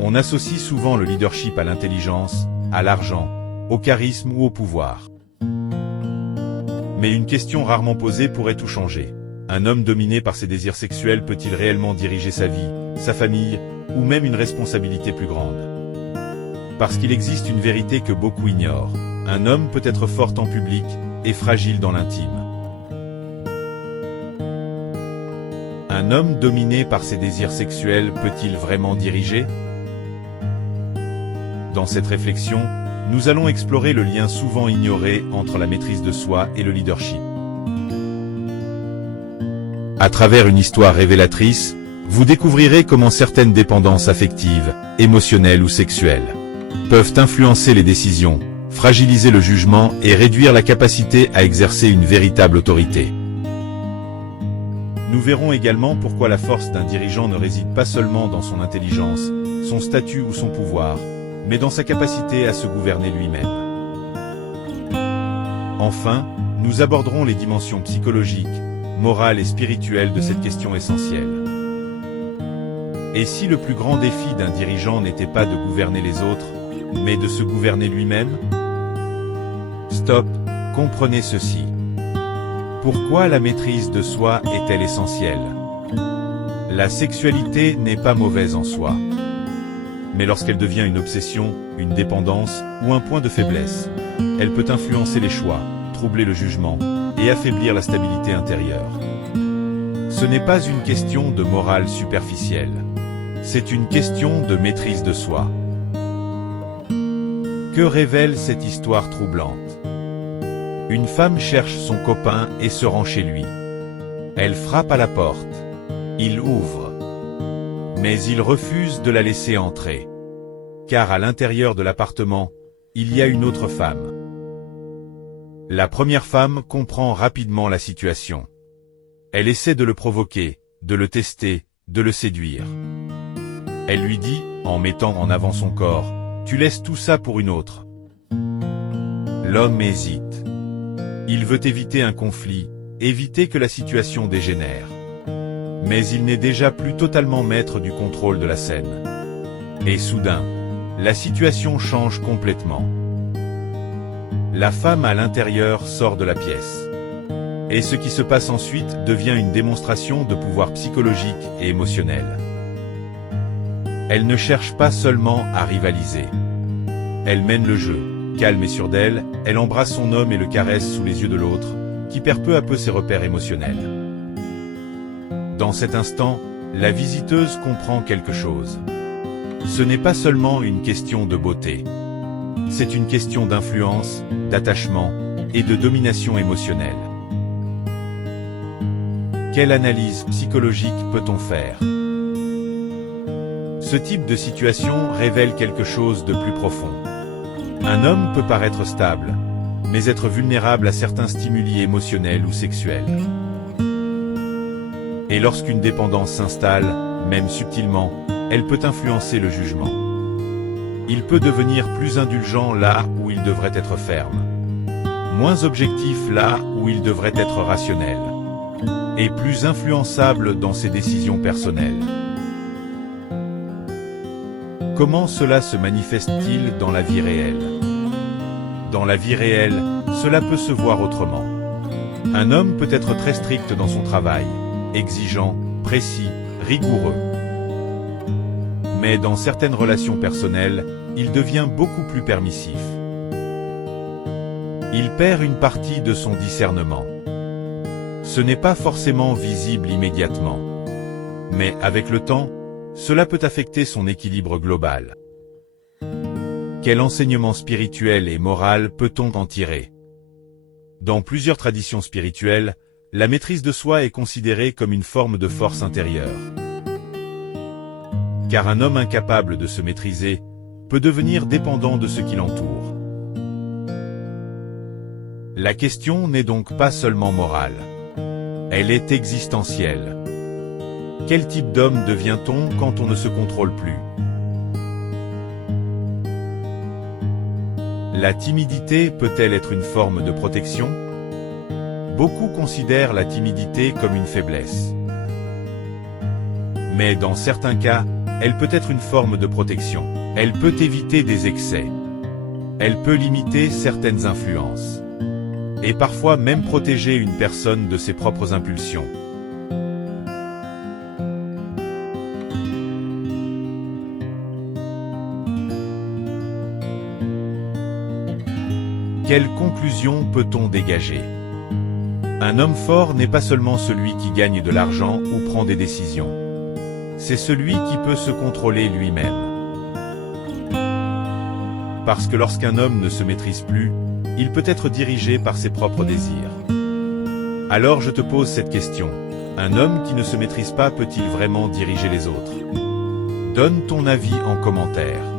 On associe souvent le leadership à l'intelligence, à l'argent, au charisme ou au pouvoir. Mais une question rarement posée pourrait tout changer. Un homme dominé par ses désirs sexuels peut-il réellement diriger sa vie, sa famille, ou même une responsabilité plus grande? Parce qu'il existe une vérité que beaucoup ignorent. Un homme peut être fort en public, et fragile dans l'intime. Un homme dominé par ses désirs sexuels peut-il vraiment diriger? Dans cette réflexion, nous allons explorer le lien souvent ignoré entre la maîtrise de soi et le leadership. À travers une histoire révélatrice, vous découvrirez comment certaines dépendances affectives, émotionnelles ou sexuelles peuvent influencer les décisions, fragiliser le jugement et réduire la capacité à exercer une véritable autorité. Nous verrons également pourquoi la force d'un dirigeant ne réside pas seulement dans son intelligence, son statut ou son pouvoir, mais dans sa capacité à se gouverner lui-même. Enfin, nous aborderons les dimensions psychologiques, morales et spirituelles de cette question essentielle. Et si le plus grand défi d'un dirigeant n'était pas de gouverner les autres, mais de se gouverner lui-même? Stop, comprenez ceci. Pourquoi la maîtrise de soi est-elle essentielle? La sexualité n'est pas mauvaise en soi. Mais lorsqu'elle devient une obsession, une dépendance ou un point de faiblesse, elle peut influencer les choix, troubler le jugement et affaiblir la stabilité intérieure. Ce n'est pas une question de morale superficielle. C'est une question de maîtrise de soi. Que révèle cette histoire troublante? Une femme cherche son copain et se rend chez lui. Elle frappe à la porte. Il ouvre. Mais il refuse de la laisser entrer. Car à l'intérieur de l'appartement, il y a une autre femme. La première femme comprend rapidement la situation. Elle essaie de le provoquer, de le tester, de le séduire. Elle lui dit, en mettant en avant son corps, « Tu laisses tout ça pour une autre ». L'homme hésite. Il veut éviter un conflit, éviter que la situation dégénère. Mais il n'est déjà plus totalement maître du contrôle de la scène. Et soudain, la situation change complètement. La femme à l'intérieur sort de la pièce. Et ce qui se passe ensuite devient une démonstration de pouvoir psychologique et émotionnel. Elle ne cherche pas seulement à rivaliser. Elle mène le jeu. Calme et sûre d'elle, elle embrasse son homme et le caresse sous les yeux de l'autre, qui perd peu à peu ses repères émotionnels. Dans cet instant, la visiteuse comprend quelque chose. Ce n'est pas seulement une question de beauté. C'est une question d'influence, d'attachement et de domination émotionnelle. Quelle analyse psychologique peut-on faire? Ce type de situation révèle quelque chose de plus profond. Un homme peut paraître stable, mais être vulnérable à certains stimuli émotionnels ou sexuels. Et lorsqu'une dépendance s'installe, même subtilement, elle peut influencer le jugement. Il peut devenir plus indulgent là où il devrait être ferme, moins objectif là où il devrait être rationnel, et plus influençable dans ses décisions personnelles. Comment cela se manifeste-t-il dans la vie réelle? Dans la vie réelle, cela peut se voir autrement. Un homme peut être très strict dans son travail, exigeant, précis, rigoureux. Mais dans certaines relations personnelles, il devient beaucoup plus permissif. Il perd une partie de son discernement. Ce n'est pas forcément visible immédiatement. Mais avec le temps, cela peut affecter son équilibre global. Quel enseignement spirituel et moral peut-on en tirer? Dans plusieurs traditions spirituelles, la maîtrise de soi est considérée comme une forme de force intérieure. Car un homme incapable de se maîtriser peut devenir dépendant de ce qui l'entoure. La question n'est donc pas seulement morale. Elle est existentielle. Quel type d'homme devient-on quand on ne se contrôle plus? La timidité peut-elle être une forme de protection? Beaucoup considèrent la timidité comme une faiblesse. Mais dans certains cas, Elle peut être une forme de protection. Elle peut éviter des excès. Elle peut limiter certaines influences. Et parfois même protéger une personne de ses propres impulsions. Quelle conclusion peut-on dégager? Un homme fort n'est pas seulement celui qui gagne de l'argent ou prend des décisions. C'est celui qui peut se contrôler lui-même. Parce que lorsqu'un homme ne se maîtrise plus, il peut être dirigé par ses propres désirs. Alors je te pose cette question. Un homme qui ne se maîtrise pas peut-il vraiment diriger les autres? Donne ton avis en commentaire.